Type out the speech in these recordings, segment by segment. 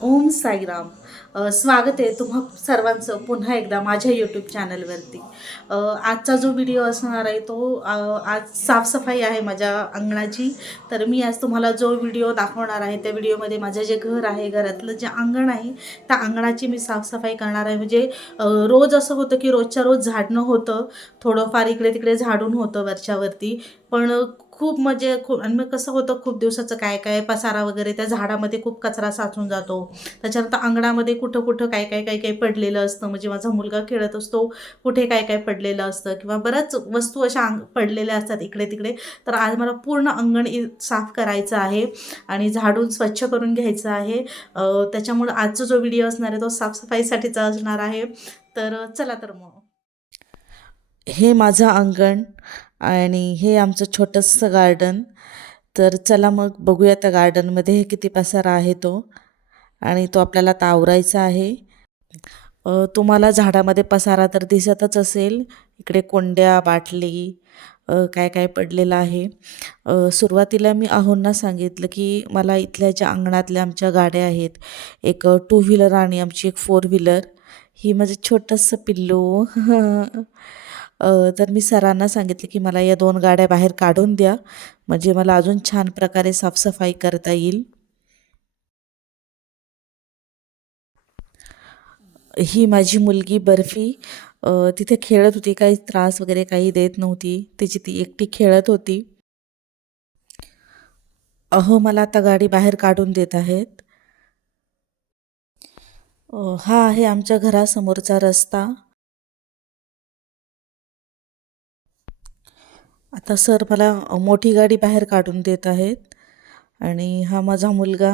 ओम साईराम. स्वागत आहे तुम्हा सर्वांचं पुन्हा एकदा माझ्या यूट्यूब चॅनलवरती आजचा जो व्हिडिओ असणार आहे तो आज साफसफाई आहे माझ्या अंगणाची. तर मी आज तुम्हाला जो व्हिडिओ दाखवणार आहे त्या व्हिडिओमध्ये माझं जे घर आहे घरातलं जे अंगण आहे त्या अंगणाची मी साफसफाई करणार आहे. म्हणजे रोज असं होतं की रोजच्या रोज झाडणं होतं थोडंफार इकडे तिकडे झाडून होतं वरच्यावरती. पण खूप म्हणजे खूप आणि मग कसं होतं खूप दिवसाचं काय काय पसारा वगैरे त्या झाडामध्ये खूप कचरा साचून जातो. त्याच्यानंतर अंगणामध्ये कुठं कुठं काय काय काय काय पडलेलं असतं. म्हणजे माझा मुलगा खेळत असतो कुठे काय काय पडलेलं असतं किंवा बऱ्याच वस्तू अशा अंग पडलेल्या असतात इकडे तिकडे तर आज मला पूर्ण अंगण इ- साफ करायचं आहे आणि झाडून स्वच्छ करून घ्यायचं आहे. त्याच्यामुळं आजचा जो व्हिडिओ असणार आहे तो साफसफाईसाठीचा असणार आहे. तर चला तर मग. हे माझं अंगण आणि हे आमचं छोटंसं गार्डन तर चला मग बघूया त्या गार्डनमध्ये हे किती पसारा आहे तो. आणि तो आपल्याला आता आवरायचा आहे. तुम्हाला झाडामध्ये पसारा तर दिसतच असेल. इकडे कोंड्या बाटली काय काय पडलेलं आहे. सुरुवातीला मी आहोंना सांगितलं की मला इथल्या ज्या अंगणातल्या आमच्या गाड्या आहेत एक टू व्हीलर आणि आमची एक फोर व्हीलर ही माझं छोटंसं पिल्लू. तर मी सरांना सांगितलं की मला या दोन गाड्या बाहेर काढून द्या. म्हणजे मला अजून छान प्रकारे साफसफाई करता येईल. ही माझी मुलगी बर्फी. तिथे खेळत होती. काही त्रास वगैरे काही देत नव्हती. तिची ती एकटी खेळत होती. अहो मला आता गाडी बाहेर काढून देत आहेत. हा आहे आमच्या घरासमोरचा रस्ता. आता सर मला मोठी गाडी बाहेर काढून देत आहेत. आणि हा माझा मुलगा.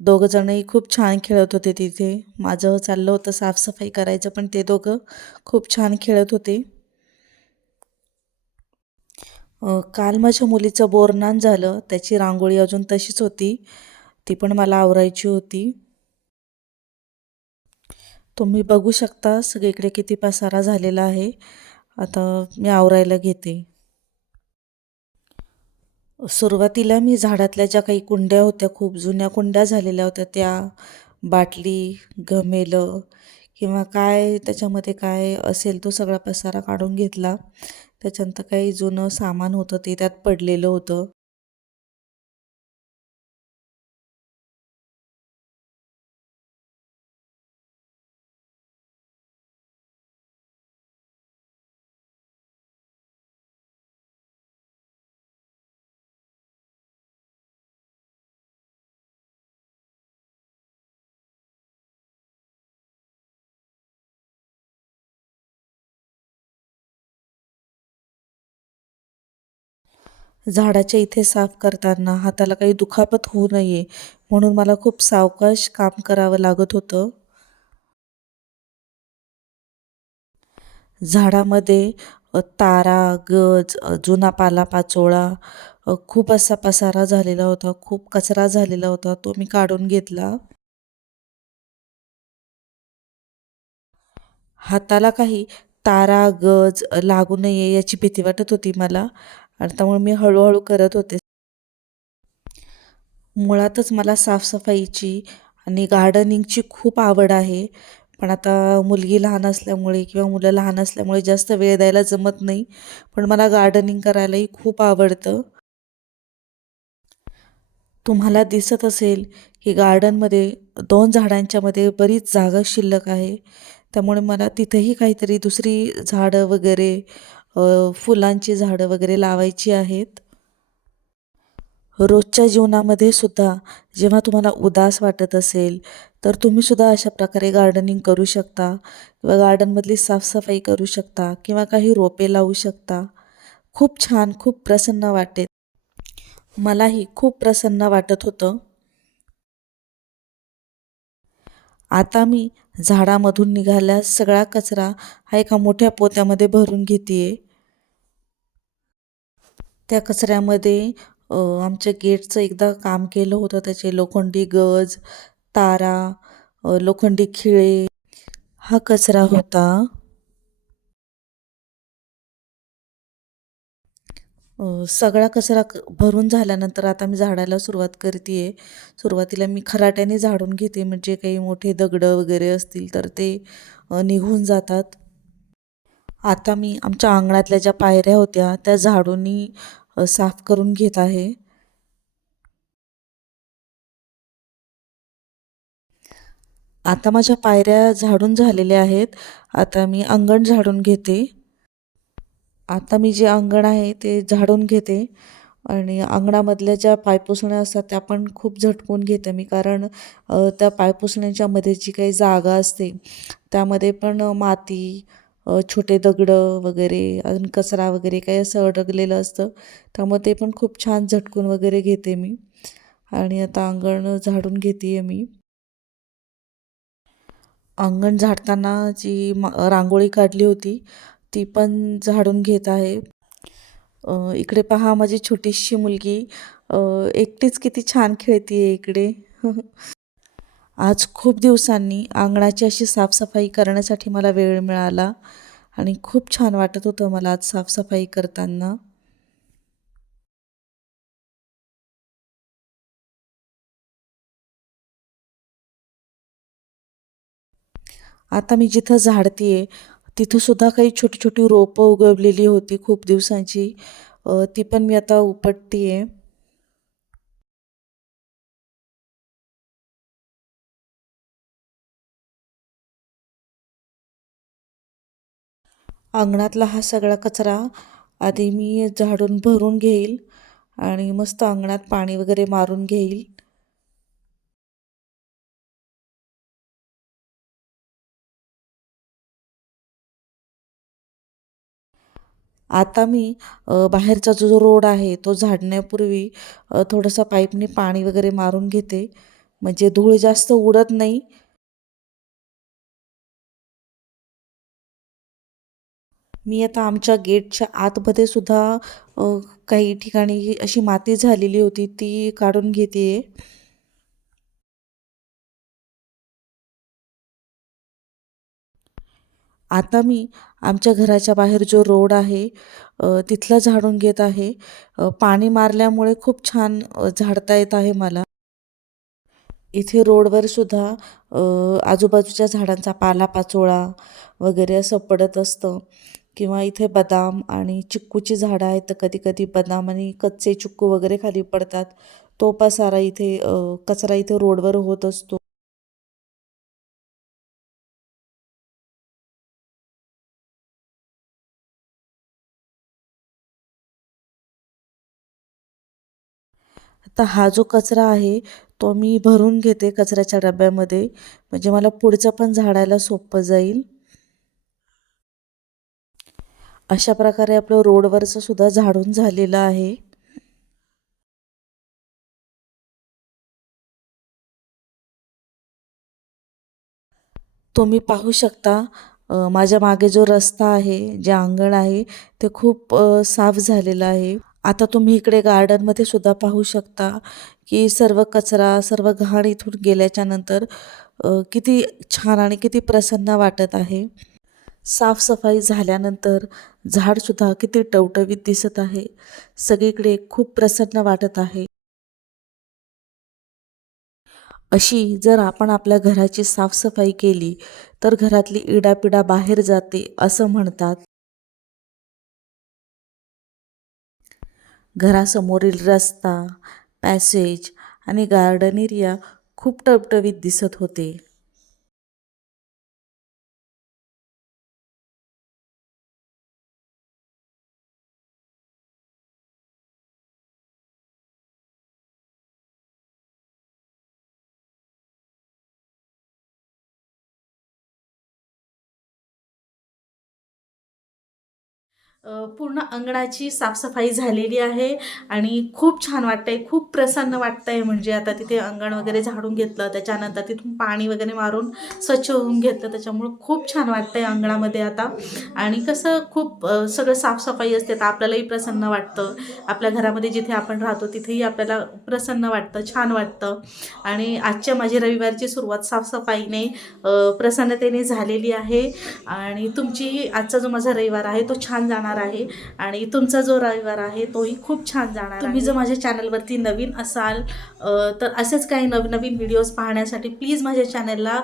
दोघं जणही खूप छान खेळत होते तिथे. माझं चाललं होतं साफसफाई करायचं पण ते दोघं खूप छान खेळत होते. काल माझ्या मुलीचं बोरनान झालं. त्याची रांगोळी अजून तशीच होती. ती पण मला आवरायची होती. तुम्ही बघू शकता सगळीकडे किती पसारा झालेला आहे. आता मी आवरायला घेते. सुरुवातीला मी झाडातल्या ज्या काही कुंड्या होत्या खूप जुन्या कुंड्या झालेल्या होत्या त्या बाटली गमेलं किंवा काय त्याच्यामध्ये काय असेल तो सगळा पसारा काढून घेतला. त्याच्यानंतर काही जुनं सामान होतं ते त्यात पडलेलं होतं. झाडाच्या इथे साफ करताना हाताला काही दुखापत होऊ नये म्हणून मला खूप सावकाश काम करावं लागत होतं. झाडामध्ये तारा गज जुना पालापाचोळा खूप असा पसारा झालेला होता खूप कचरा झालेला होता तो मी काढून घेतला. हाताला काही तारा गज लागू नये याची भीती वाटत होती मला. त्यामुळे मी हळूहळू करत होते. मुळातच मला साफसफाईची आणि गार्डनिंगची खूप आवड आहे. पण आता मुलगी लहान असल्यामुळे किंवा मुलं लहान असल्यामुळे जास्त वेळ द्यायला जमत नाही. पण मला गार्डनिंग करायलाही खूप आवडतं. तुम्हाला दिसत असेल की गार्डनमध्ये दोन झाडांच्यामध्ये बरीच जागा शिल्लक आहे. त्यामुळे मला तिथेही काहीतरी दुसरी झाडं वगैरे फुलांची झाडं वगैरे लावायची आहेत. रोजच्या जीवनामध्ये सुद्धा जेव्हा तुम्हाला उदास वाटत असेल तर तुम्ही सुद्धा अशा प्रकारे गार्डनिंग करू शकता किंवा गार्डनमधली साफसफाई करू शकता किंवा काही रोपे लावू शकता. खूप छान खूप प्रसन्न वाटेल. मलाही खूप प्रसन्न वाटत होतं. आता मी झाडामधून निघाल्यास सगळा कचरा हा एका मोठ्या पोत्यामध्ये भरून घेते त्या कचऱ्यामध्ये आमच्या गेटचं एकदा काम केलं होतं त्याचे लोखंडी गज तारा लोखंडी खिळे हा कचरा होता. सगळा कचरा भरून झाल्यानंतर आता मी झाडायला सुरुवात करते आहे सुरुवातीला मी खराट्याने झाडून घेते म्हणजे काही मोठे दगडं वगैरे असतील तर ते निघून जातात. आता मी आमच्या अंगणातल्या ज्या पायऱ्या होत्या त्या झाडूनी साफ करून घेत आहे. आता माझ्या पायऱ्या झाडून झालेल्या आहेत. आता मी अंगण झाडून घेते. आता मी जे अंगण आहे ते झाडून घेते आणि अंगणामधल्या ज्या पायपुसण्या असतात त्या पण खूप झटकून घेते मी कारण त्या पायपुसण्याच्या मध्ये जी काही जागा असते त्यामध्ये पण माती छोटे दगडं वगैरे अजून कचरा वगैरे काही असं अडकलेलं असतं त्यामुळे ते पण खूप छान झटकून वगैरे घेते मी. आणि आता अंगण झाडून घेते मी. अंगण झाडताना जी मा रांगोळी काढली होती ती पण झाडून घेत आहे. इकडे पहा माझी छोटीशी मुलगी. एकटीच किती छान खेळते आहे इकडे. आज खूप दिवसांनी अंगणाची अशी साफसफाई करण्यासाठी मला वेळ मिळाला आणि खूप छान वाटत होतं मला आज साफसफाई करताना. आता मी जिथं झाडते तिथं सुद्धा काही छोटी छोटी रोपं उगवलेली होती खूप दिवसांची. ती पण मी आता उपटते आहे अंगणातला हा सगळा कचरा आधी मी झाडून भरून घेईल आणि मस्त अंगणात पाणी वगैरे मारून घेईल. आता मी बाहेरचा जो रोड आहे तो झाडण्यापूर्वी थोडंसं पाईपने पाणी वगैरे मारून घेते. म्हणजे धूळ जास्त उडत नाही. मी आता आमच्या गेटच्या आतमध्ये सुद्धा काही ठिकाणी अशी माती झालेली होती ती काढून घेते. आता मी आमच्या घराच्या बाहेर जो रोड आहे तिथलं झाडून घेत आहे. पाणी मारल्यामुळे खूप छान झाडता येत आहे मला. इथे रोडवर सुद्धा आजूबाजूच्या झाडांचा पालापाचोळा वगैरे असं पडत असतं किंवा इथे बदाम आणि चिक्कूची झाडं आहेत तर कधी कधी बदाम आणि कच्चे चिक्कू वगैरे खाली पडतात. तो पसारा इथे कचरा इथे रोडवर होत असतो. आता हा जो कचरा आहे तो मी भरून घेते कचऱ्याच्या डब्यामध्ये. म्हणजे मला पुढचं पण झाडायला सोपं जाईल. अशा प्रकारे आपलं रोडवरचं सुद्धा झाडून झालेलं आहे. तुम्ही पाहू शकता माझ्या मागे जो रस्ता आहे जे अंगण आहे ते खूप साफ झालेलं आहे. आता तुम्ही इकडे गार्डनमध्ये सुद्धा पाहू शकता की सर्व कचरा सर्व घाण इथून गेल्याच्यानंतर किती छान आणि किती प्रसन्न वाटत आहे. साफसफाई झाल्यानंतर झाडसुद्धा किती टवटवीत दिसत आहे. सगळीकडे खूप प्रसन्न वाटत आहे. अशी जर आपण आपल्या घराची साफसफाई केली तर घरातली इडापिडा बाहेर जाते असं म्हणतात. घरासमोरील रस्ता पॅसेज आणि गार्डन एरिया खूप टवटवीत दिसत होते. पूर्ण अंगणाची साफसफाई झालेली आहे आणि खूप छान वाटतंय खूप प्रसन्न वाटतंय. म्हणजे आता तिथे अंगण वगैरे झाडून घेतलं त्याच्यानंतर तिथून पाणी वगैरे मारून स्वच्छ होऊन घेतलं. त्याच्यामुळं खूप छान वाटतंय अंगणामध्ये आता. आणि कसं खूप सगळं साफसफाई असते तर आपल्यालाही प्रसन्न वाटतं. आपल्या घरामध्ये जिथे आपण राहतो तिथेही आपल्याला प्रसन्न वाटतं छान वाटतं. आणि आजच्या माझी रविवारची सुरुवात साफसफाईने प्रसन्नतेने झालेली आहे. आणि तुमची आजचा जो माझा रविवार आहे तो छान जाणार जाणार आहे आणि तुमचा जो रविवार आहे तोही खूप छान जाणार तुम्ही जर माझ्या चॅनलवरती नवीन असाल तर असेच काही नवीन नवीन व्हिडिओज पाहण्यासाठी प्लीज माझ्या चॅनलला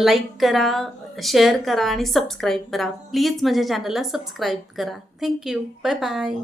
लाईक करा शेअर करा आणि सबस्क्राईब करा. प्लीज माझ्या चॅनलला सबस्क्राईब करा. Thank you bye bye